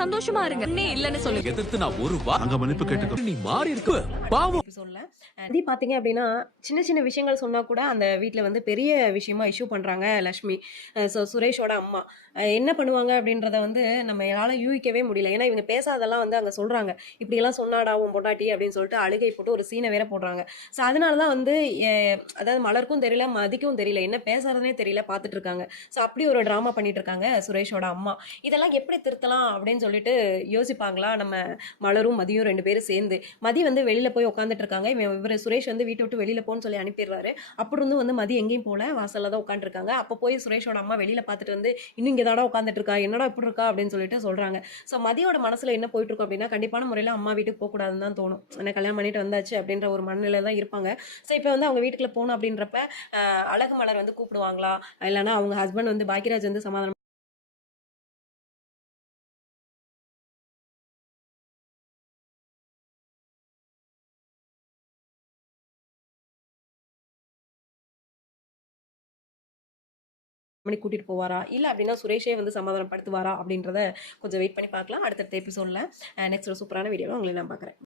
சந்தோஷமா இருங்க. இல்லன்னு சொல்லுங்க. எதிர்த்து நான் ஒரு அங்க மன்னிப்பு கேட்டுக்க. நீ மாறி இருக்க பாவம் சொல்ல அதே பார்த்தீங்க அப்படின்னா, சின்ன சின்ன விஷயங்கள் சொன்னா கூட அந்த வீட்ல வந்து பெரிய விஷயமா இஷ்யூ பண்றாங்க லட்சுமி. சுரேஷோட அம்மா. என்ன பண்ணுவாங்க அப்படின்றத வந்து நம்மளால யூகிக்கவே முடியல. ஏன்னா இவங்க பேசாதெல்லாம் வந்து அங்க சொல்றாங்க. இப்படியெல்லாம் சொன்னாடா உன் பொண்டாட்டி அப்படின்னு சொல்லிட்டு அழுகை போட்டு ஒரு சீனை வேற போடுறாங்க. ஸோ அதனால தான் வந்து அதாவது மலருக்கும் தெரியல, மதிக்கும் தெரியல. என்ன பேசுறதுன்னே தெரியல பார்த்துட்டு இருக்காங்க. ஸோ அப்படி ஒரு ட்ராமா பண்ணிட்டு இருக்காங்க சுரேஷோட அம்மா. இதெல்லாம் எப்படி திருத்தலாம் அப்படின்னு சொல்லிட்டு யோசிப்பாங்களா நம்ம மலரும் மதியும் 2 பேரும் சேர்ந்து. மதி வந்து வெளியில போய் உட்காந்துட்டு இருக்காங்க. இவர் சுரேஷ் வந்து வீட்டை விட்டு வெளியில போன்னு சொல்லி அனுப்பிடுறாரு. அப்படி இருந்து வந்து மதி எங்கேயும் போல வாசல்ல தான் உட்காந்துருக்காங்க. அப்போ போய் சுரேஷோட அம்மா வெளியில பார்த்துட்டு வந்து இன்னும் இங்கே தாடா உட்காந்துட்டு இருக்கா, என்னடா இப்படி இருக்கா அப்படின்னு சொல்லிட்டு சொல்றாங்க. ஸோ மதியோட மனசுல என்ன போயிட்டு இருக்கும் அப்படின்னா, கண்டிப்பான முறையில் அம்மா வீட்டுக்கு போகக்கூடாதுன்னு தான் தோணும். ஏன்னா கல்யாணம் பண்ணிட்டு வந்தாச்சு அப்படின்ற ஒரு மனநிலை தான் இருப்பாங்க. ஸோ இப்போ வந்து அவங்க வீட்டுக்குள்ள போகணும் அப்படின்றப்ப அழகு மலர் வந்து கூப்பிடுவாங்களா, இல்லைன்னா அவங்க ஹஸ்பண்ட் வந்து பாக்கியராஜ் வந்து சமாதானம் பண்ணி கூட்டிட்டு போவாரா, இல்ல அப்படின்னா சுரேஷே வந்து சமாதானப்படுத்துவாரா அப்படின்றத கொஞ்சம் வெயிட் பண்ணி பார்க்கலாம். அடுத்தடுத்த எபிசோட்ல நெக்ஸ்ட் ஒரு சூப்பரான வீடியோவில் உங்களை நான் பார்க்குறேன்.